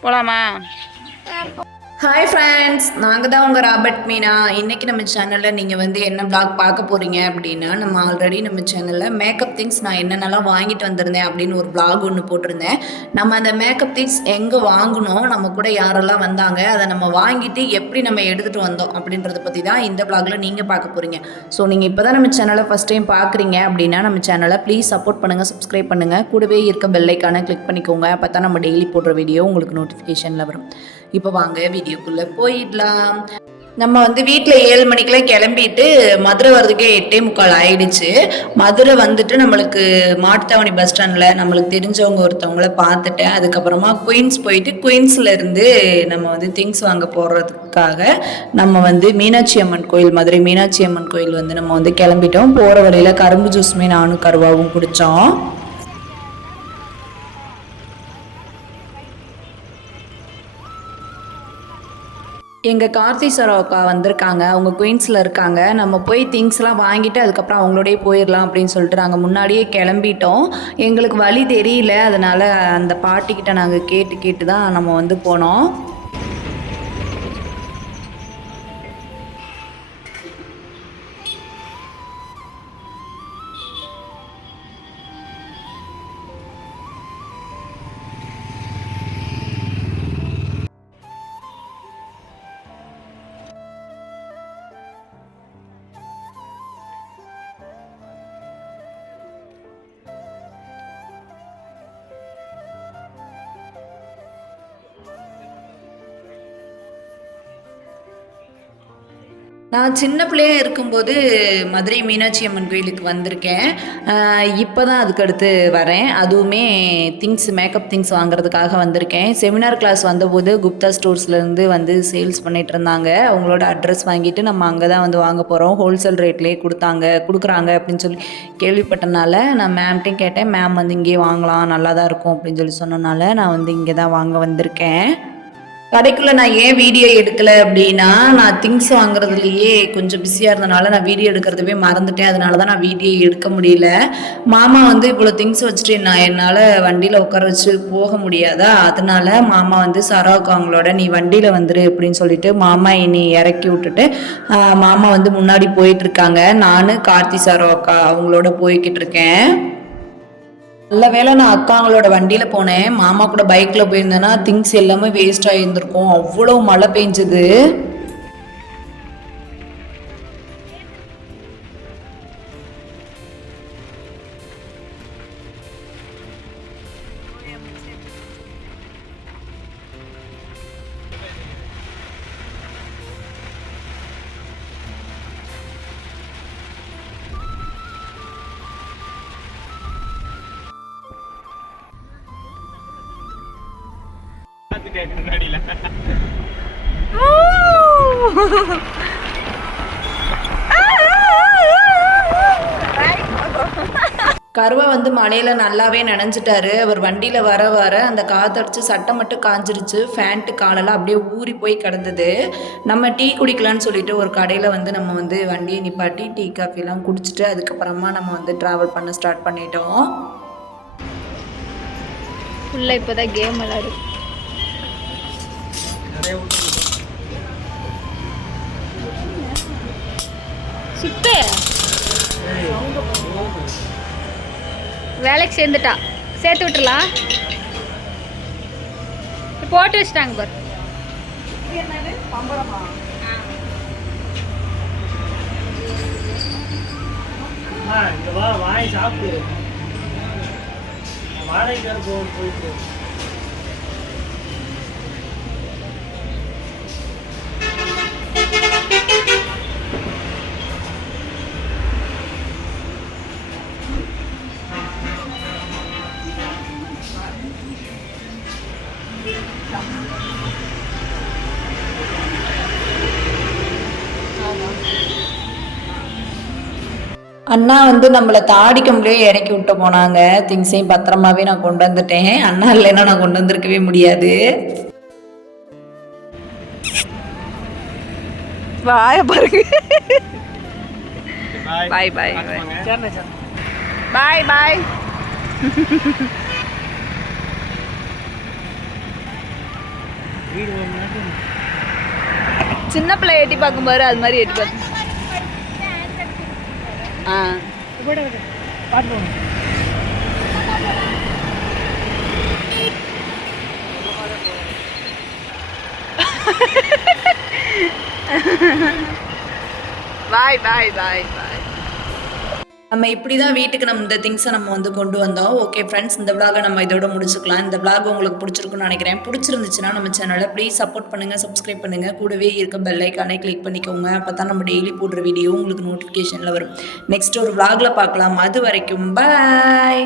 不了妈 hi friends நாங்கள் தான் உங்கள் ராபர்ட் மீனா. இன்றைக்கி நம்ம சேனலில் நீங்கள் வந்து என்ன ப்ளாக் பார்க்க போகிறீங்க அப்படின்னா நம்ம ஆல்ரெடி நம்ம சேனலில் மேக்கப் திங்ஸ் நான் என்னென்னலாம் வாங்கிட்டு வந்திருந்தேன் அப்படின்னு ஒரு ப்ளாக் ஒன்று போட்டிருந்தேன். நம்ம அந்த மேக்கப் திங்ஸ் எங்கே வாங்கினோம் நம்ம கூட யாரெல்லாம் வந்தாங்க அதை நம்ம வாங்கிட்டு எப்படி நம்ம எடுத்துகிட்டு வந்தோம் அப்படின்றத பற்றி தான் இந்த vlogல நீங்கள் பார்க்க போகிறீங்க ஸோ நீங்கள் இப்போ தான் நம்ம சேனலை ஃபஸ்ட் டைம் பார்க்குறீங்க அப்படின்னா நம்ம சேனலை ப்ளீஸ் சப்போர்ட் பண்ணுங்கள் சப்ஸ்கிரைப் பண்ணுங்கள் கூடவே இருக்க பெல்லைக்கான கிளிக் பண்ணிக்கோங்க. அப்போ தான் நம்ம டெய்லி போடுற வீடியோ உங்களுக்கு நோட்டிஃபிகேஷனில் வரும். இப்போ வாங்க வீடியோக்குள்ளே போயிடலாம். நம்ம வந்து வீட்டில் ஏழு மணிக்கெல்லாம் கிளம்பிட்டு மதுரை வர்றதுக்கே எட்டே முக்கால் ஆயிடுச்சு. மதுரை வந்துட்டு நம்மளுக்கு மாட்டுத்தாவணி பஸ் ஸ்டாண்டில் நம்மளுக்கு தெரிஞ்சவங்க ஒருத்தவங்கள பார்த்துட்டேன். அதுக்கப்புறமா குயின்ஸ் போயிட்டு குயின்ஸ்ல இருந்து நம்ம வந்து திங்ஸ் வாங்க போகிறதுக்காக நம்ம வந்து மீனாட்சி அம்மன் கோயில் மதுரை மீனாட்சி அம்மன் கோயில் வந்து நம்ம வந்து கிளம்பிட்டோம். போகிற வழியில் கரும்பு ஜூஸுமே நானும் கருவாவும் குடித்தோம் எங்கள் கார்த்தி சரோ அக்கா வந்திருக்காங்க. அவங்க குயின்ஸில் இருக்காங்க. நம்ம போய் திங்ஸ்லாம் வாங்கிட்டு அதுக்கப்புறம் அவங்களோடய போயிடலாம் அப்படின்னு சொல்லிட்டு நாங்கள் முன்னாடியே கிளம்பிட்டோம். எங்களுக்கு வழி தெரியல. அதனால் அந்த பாட்டிக்கிட்ட நாங்கள் கேட்டு கேட்டு தான் நம்ம வந்து போனோம். நான் சின்ன பிள்ளையாக இருக்கும்போது மதுரை மீனாட்சி அம்மன் கோயிலுக்கு வந்திருக்கேன். இப்போ தான் அதுக்கடுத்து வரேன். அதுவுமே திங்ஸ் மேக்கப் திங்ஸ் வாங்குறதுக்காக வந்திருக்கேன். செமினார் கிளாஸ் வந்தபோது குப்தா ஸ்டோர்ஸ்லேருந்து வந்து சேல்ஸ் பண்ணிட்டு இருந்தாங்க. அவங்களோட அட்ரஸ் வாங்கிட்டு நம்ம அங்கே தான் வந்து வாங்க போகிறோம் ஹோல்சேல் ரேட்லேயே கொடுத்தாங்க கொடுக்குறாங்க அப்படின்னு சொல்லி கேள்விப்பட்டனால நான் மேம்கிட்டையும் கேட்டேன். மேம் வந்து இங்கேயே வாங்கலாம் நல்லா தான் இருக்கும் அப்படின்னு சொல்லி சொன்னனால நான் வந்து இங்கே தான் வாங்க வந்திருக்கேன். கடைக்குள்ள நான் ஏன் வீடியோ எடுக்கல அப்படின்னா நான் திங்ஸ் வாங்குறதுலயே கொஞ்சம் பிஸியாக இருந்தனால நான் வீடியோ எடுக்கிறதவே மறந்துட்டேன். அதனால தான் நான் வீடியோ எடுக்க முடியல. மாமா வந்து இவ்வளோ திங்ஸ் வச்சுட்டு நான் என்னால் வண்டியில் உட்கார வச்சு போக முடியாதா? அதனால மாமா வந்து சராவுக்கு அவங்களோட நீ வண்டியில் வந்துரு அப்படின்னு சொல்லிட்டு மாமா என்னை இறக்கி விட்டுட்டு மாமா வந்து முன்னாடி போயிட்டு இருக்காங்க. நான் கார்த்தி சரோக்கா அவங்களோட போய்கிட்டு இருக்கேன். நல்ல வேளை நான் அக்காங்களோட வண்டியில் போனேன். மாமா கூட பைக்கில் போயிருந்தேன்னா திங்ஸ் எல்லாமே வேஸ்ட் ஆகியிருந்திருக்கும் அவ்வளோ மழை பெஞ்சது கருவா வந்து மழையில் நல்லாவே நனைஞ்சிட்டாரு. அவர் வண்டியில் வர வர அந்த காத்தடிச்சு சட்டை மட்டும் காஞ்சிருச்சு. ஃபேண்ட்டு காலெல்லாம் அப்படியே ஊறி போய் கிடந்தது. நம்ம டீ குடிக்கலான்னு சொல்லிட்டு ஒரு கடையில் வந்து நம்ம வந்து வண்டியை நிப்பாட்டி டீ காஃபிலாம் குடிச்சிட்டு அதுக்கப்புறமா நம்ம வந்து ட்ராவல் பண்ண ஸ்டார்ட் பண்ணிட்டோம். ஃபுல்லாக இப்போ தான் கேம் விளாடு சுத்து வேலைக்கு சேர்ந்துட்டா. சேர்த்து விட்டுறலாம். போட்டு வச்சிட்டாங்க பாரு. வாங்கி சாப்பிடு. வாடகைக்கு வேற போ போயிட்டு. அண்ணா வந்து நம்மளை தாடிக்கம்பளே இறக்கி விட்டு போனாங்க. திங்ஸையும் பத்திரமாவே நான் கொண்டு வந்துட்டேன். அண்ணா இல்லைன்னா நான் கொண்டு வந்திருக்கவே முடியாது. வாய பாருங்க. பாய் பாய் பாய் பாய் பாய் சின்ன பிள்ளை எட்டி பார்க்கும் பாரு அது மாதிரி எட்டி பார்த்து బాయ్ బాయ్ బాయ్ బాయ్ நம்ம இப்படி தான் வீட்டுக்கு நம்ம இந்த திங்ஸை நம்ம வந்து கொண்டு வந்தோம். ஓகே ஃப்ரெண்ட்ஸ் இந்த விளாகை நம்ம இதோட முடிச்சுக்கலாம். இந்த விளாக் உங்களுக்கு பிடிச்சிருக்குன்னு நினைக்கிறேன். பிடிச்சிருந்துச்சுன்னா நம்ம சேனலை ப்ளீஸ் சப்போர்ட் பண்ணுங்கள் சப்ஸ்கிரைப் பண்ணுங்கள் கூடவே இருக்க பெல் ஐக்கானே கிளிக் பண்ணிக்கோங்க. அப்போ தான் நம்ம டெய்லி போடுற வீடியோ உங்களுக்கு நோட்டிஃபிகேஷனில் வரும். நெக்ஸ்ட் ஒரு விளாகில் பார்க்கலாம். அது வரைக்கும் பாய்